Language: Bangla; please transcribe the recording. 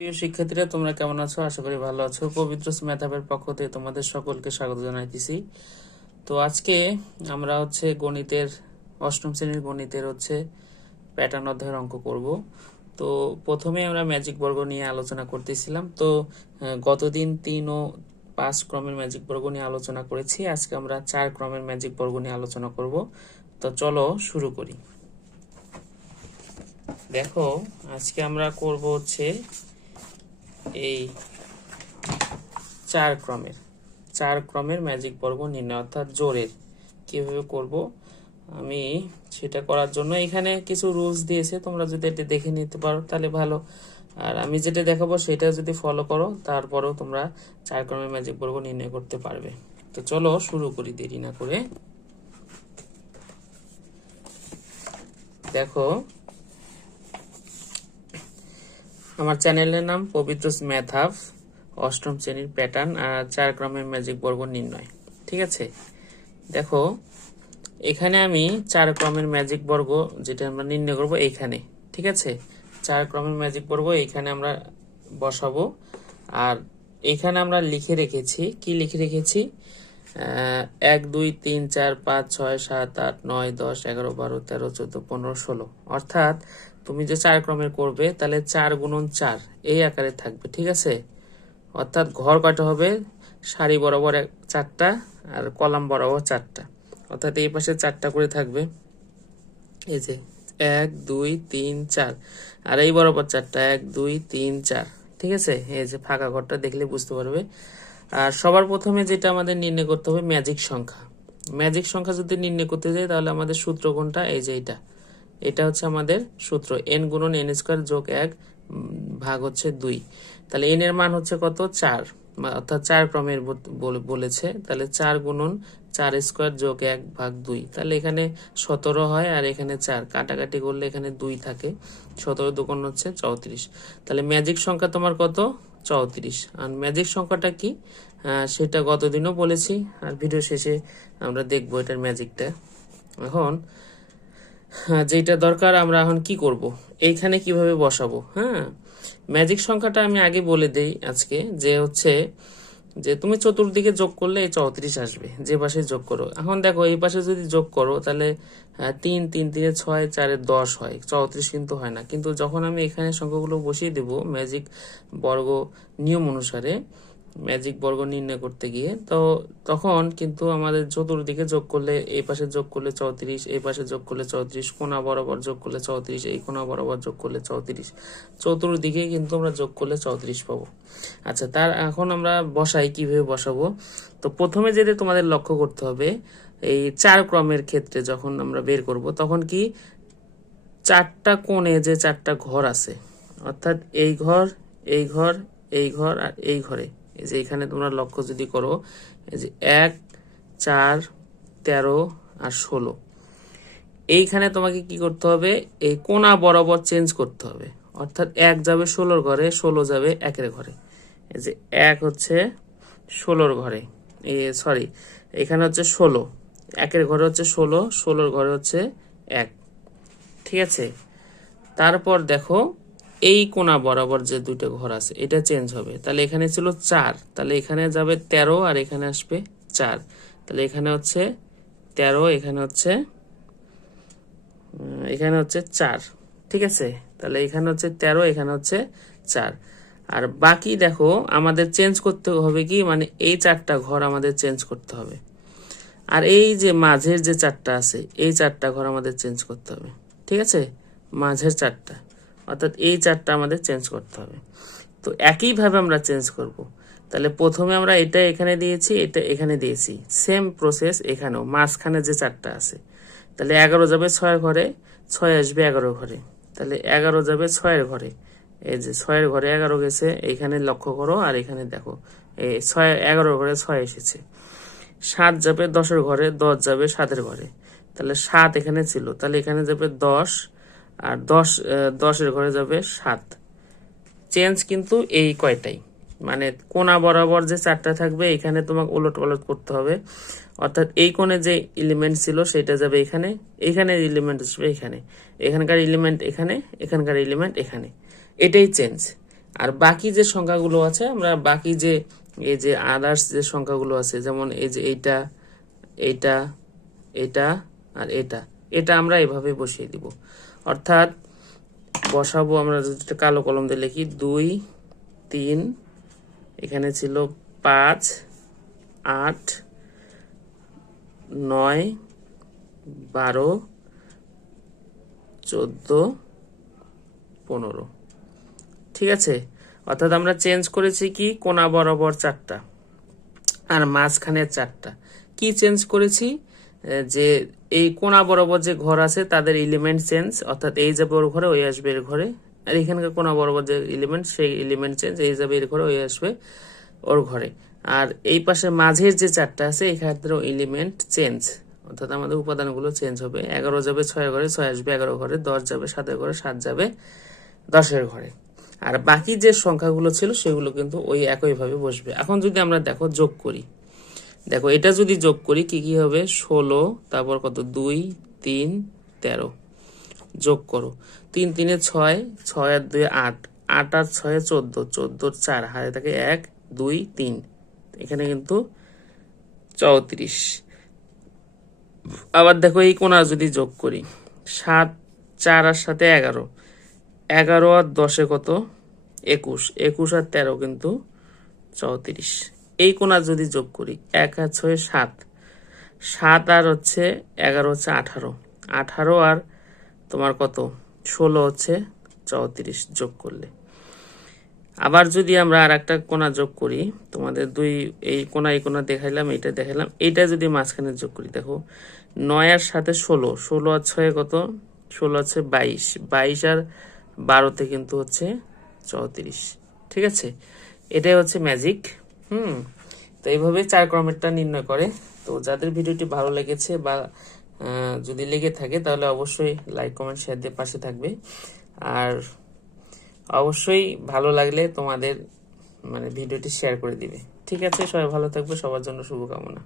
প্রিয় শিক্ষার্থীরা, তোমরা কেমন আছো? আশা করি ভালো আছো। পবিত্র ম্যাথ অ্যাপের পক্ষ থেকে তোমাদের সকলকে স্বাগত জানাইতেছি। তো আজকে আমরা গণিতের অষ্টম শ্রেণীর গণিতের প্যাটার্ন অধ্যায়ের অঙ্ক করব। তো প্রথমে আমরা ম্যাজিক বর্গ নিয়ে আলোচনা করতেছিলাম। তো গতদিন 3 ও 5 ক্রমের ম্যাজিক বর্গ নিয়ে আলোচনা করেছি। আজকে আমরা 4 ক্রমের ম্যাজিক বর্গ নিয়ে আলোচনা করব। তো চলো শুরু করি। দেখো, আজকে আমরা করব এই 4 ক্রমের ম্যাজিক বর্গ নির্ণয়, অর্থাৎ জোড়ের কিভাবে করব আমি সেটা করার জন্য এখানে কিছু রুলস দিয়েছে। তোমরা যদি এটা দেখে নিতে পারো তাহলে ভালো, আর আমি যেটা দেখাবো সেটা যদি ফলো করো তারপরেও তোমরা 4 ক্রমের ম্যাজিক বর্গ নির্ণয় করতে পারবে। তো চলো শুরু করি দেরি না করে। দেখো, আমার চ্যানেলের নাম পবিত্র ম্যাথ হাব, অষ্টম শ্রেণীর প্যাটার্ন আর 4 ক্রমের ম্যাজিক বর্গ নির্ণয়। ঠিক আছে, দেখো এখানে আমি 4 ক্রমের ম্যাজিক বর্গ যেটা আমরা নির্ণয় করব এইখানে। ঠিক আছে, 4 ক্রমের ম্যাজিক বর্গ এইখানে আমরা বসাবো। আর এখানে আমরা লিখে রেখেছি, কি লিখে রেখেছি? 1 2 3 4 5 6 7 8 9 10 11 12 13 14 15 16। অর্থাৎ তুমি যে 4 ক্রমের করবে তাহলে 4 গুণন 4 এই আকারে থাকবে। ঠিক আছে, অর্থাৎ ঘর কয়টা হবে? সারি বরাবর 4টা আর কলাম বরাবর 4টা, অর্থাৎ এই পাশে 4টা করে থাকবে। এই যে 1 2 3 4, আর এই বরাবর 4টা 1 2 3 4। ঠিক আছে, এই যে ফাঁকা ঘরটা দেখলে বুঝতে পারবে। আর সবার প্রথমে যেটা আমাদের নির্ণয় করতে হবে ম্যাজিক সংখ্যা। ম্যাজিক সংখ্যা যদি নির্ণয় করতে যাই তাহলে আমাদের সূত্র কোনটা? এই যে এটা আমাদের সূত্র n গুণন n স্কয়ার যোগ 1 ভাগ 2। তাহলে n এর মান কত? 4, অর্থাৎ 4 ক্রমের বলেছে। তাহলে 4 গুণন 4 স্কয়ার যোগ 1 ভাগ 2, তাহলে এখানে 17 হয় আর এখানে 4, কাটাকাটি করলে এখানে 2 থাকে। 17 দুগুণ 34। তাহলে ম্যাজিক সংখ্যা তোমার কত? 34। আর ম্যাজিক সংখ্যাটা কি সেটা গতদিনও বলেছি, আর ভিডিও শেষে আমরা দেখবো এটার ম্যাজিকটা। এখন যেটা দরকার, আমরা এখন কি করব, এইখানে কিভাবে বসাবো। ম্যাজিক সংখ্যাটা আমি আগে বলে দেই আজকে, যে তুমি চতুর্দিকে যোগ করলে এই 34 আসবে, যে পাশে যোগ করো। এখন দেখো এই পাশে যদি যোগ করো তাহলে 3 3 3 6 4 10 হয়, 34 কিন্তু হয় না। কিন্তু যখন আমি এখানে সংখ্যাগুলো বসিয়ে দেব ম্যাজিক বর্গ নিয়ম অনুসারে, ম্যাজিক বর্গ নির্ণয় করতে গিয়ে, তো তখন কিন্তু আমাদের চতুর্দিকে যোগ করলে, এই পাশে যোগ করলে 34, এই পাশে যোগ করলে 34, কোণা বরাবর যোগ করলে 34, এই কোণা বরাবর যোগ করলে 34, চতুর্দিকে কিন্তু আমরা যোগ করলে 34 পাবো। আচ্ছা, তার এখন আমরা বসাই, কিভাবে বসাবো? তো প্রথমে যেটা তোমাদের লক্ষ্য করতে হবে, এই 4 ক্রমের ক্ষেত্রে যখন আমরা বের করব তখন কি 4টা কোণে যে 4টা ঘর আছে, অর্থাৎ এই ঘর, এই ঘর, এই ঘর আর এই ঘরে, এই যে এখানে তোমরা লক্ষ্য যদি করো, এই যে 1 4 13 আর 16, এইখানে তোমাকে কি করতে হবে? এই কোণা বরাবর চেঞ্জ করতে হবে। অর্থাৎ 1 যাবে 16 ঘরে, 16 যাবে 1-এর ঘরে। এই যে 1 16 ঘরে, সরি, এখানে 16, 1-এর ঘরে 16, 16-র ঘরে 1। ঠিক আছে, তারপর দেখো এই কোণা বরাবর যে দুটো ঘর আছে এটা চেঞ্জ হবে। তাহলে এখানে ছিল 4, তাহলে এখানে যাবে 13 আর এখানে আসবে 4। তাহলে এখানে 13, এখানে 4। ঠিক আছে, তাহলে এখানে 13, এখানে 4। আর বাকি দেখো আমাদের চেঞ্জ করতে হবে কি, মানে এই 4টা ঘর আমাদের চেঞ্জ করতে হবে। আর এই যে মাঝের যে 4টা আছে, এই 4টা ঘর আমাদের চেঞ্জ করতে হবে। ঠিক আছে, মাঝের 4টা, অর্থাৎ এই 4টা আমাদের চেঞ্জ করতে হবে। তো একইভাবে আমরা চেঞ্জ করব। তাহলে প্রথমে আমরা এটা এখানে দিয়েছি, এটা এখানে দিয়েছি, সেম প্রসেস এখানেও মাঝখানে যে 4টা আছে। তাহলে 11 যাবে 6-এর ঘরে, 6 আসবে 11 ঘরে। তাহলে 11 যাবে 6-এর ঘরে, এই যে 6-এর ঘরে 11 গেছে, এইখানে লক্ষ্য করো আর এখানে দেখো এই 11 ঘরে 6 এসেছে। 7 যাবে 10-এর ঘরে, 10 যাবে 7-এর ঘরে। তাহলে 7 এখানে ছিল, তাহলে এখানে যাবে 10, আর 10-এর ঘরে যাবে 7। চেঞ্জ কিন্তু এই কয়টাই, মানে কোণা বরাবর যে 4টা থাকবে এখানে তোমাকে উলট পালট করতে হবে। অর্থাৎ এই কোণে যে এলিমেন্ট ছিল সেটা যাবে এখানে, এখানে এলিমেন্ট আসবে এখানে, এখানকার এলিমেন্ট এখানে, এখানকার এলিমেন্ট এখানে, এটাই চেঞ্জ। আর বাকি যে সংখ্যাগুলো আছে আমরা বাকি যে এই যে আদার্স যে সংখ্যাগুলো আছে, যেমন এই যে এইটা, এইটা, এটা আর এটা, এটা আমরা এভাবে বসিয়ে দিব। অর্থাৎ বসাবো আমরা যদি কালো কলম দিয়ে লিখি 2 3, এখানে ছিল 5 8 9 12 14 15। ঠিক আছে, অর্থাৎ আমরা চেঞ্জ করেছি কি কোণা বরাবর 4টা আর মাঝখানে 4টা। কি চেঞ্জ করেছি, যে এই কোণা বরাবর যে ঘর আছে তাদের এলিমেন্ট চেঞ্জ, অর্থাৎ এই যাবে ওর ঘরে ওই আসবে এর ঘরে, আর এখানকার কোণা বরাবর যে এলিমেন্ট সেই এলিমেন্ট চেঞ্জ, এই যাবে এর ঘরে ওই আসবে ওর ঘরে। আর এই পাশে মাঝের যে 4টা আছে এখানেও এলিমেন্ট চেঞ্জ, অর্থাৎ আমাদের উপাদানগুলো চেঞ্জ হবে। 11 যাবে 6 এর ঘরে, 6 আসবে 11 ঘরে, 10 যাবে 7 এর ঘরে, 7 যাবে 10 এর ঘরে। আর বাকি যে সংখ্যাগুলো ছিল সেগুলো কিন্তু ওই একইভাবে বসবে। এখন যদি আমরা দেখো যোগ করি, দেখো এটা যদি যোগ করি কি কি হবে, 16, তারপর কত 2 3 13, যোগ করো 3 3 6, 6 আর 2 8, 8 আর 6 14, 14 4, হাতে থাকে 1 2 3, এখানে কিন্তু 34। আবার দেখো এই কোণা যদি যোগ করি 7 4 আর 7 11, 11 আর 10 কত 21, 21 আর 13 কিন্তু 34। এই কোণা যদি যোগ করি 1 আর 6 7, 7 আর হচ্ছে 11 হচ্ছে 18, 18 আর তোমার কত 16 হচ্ছে 34 যোগ করলে। আবার যদি আমরা আর একটা কোণা যোগ করি, তোমাদের এই কোণা দেখাইলাম, এইটা দেখাইলাম, এইটা যদি মাঝখানে যোগ করি, দেখো 9 আর 7 16, 16 আর 6 কত 16 হচ্ছে 22, 22 আর 12তে কিন্তু হচ্ছে 34। ঠিক আছে, এটাই হচ্ছে ম্যাজিক। তো এইভাবে 4 ক্রমেরটা নির্ণয় করে। তো যাদের ভিডিওটি ভালো লেগেছে বা যদি লেগে থাকে তাহলে অবশ্যই লাইক কমেন্ট শেয়ার দিয়ে পাশে থাকবে। আর অবশ্যই ভালো লাগলে তোমাদের ভিডিওটি শেয়ার করে দিবে। ঠিক আছে, সবাই ভালো থাকবে, সবার জন্য শুভকামনা।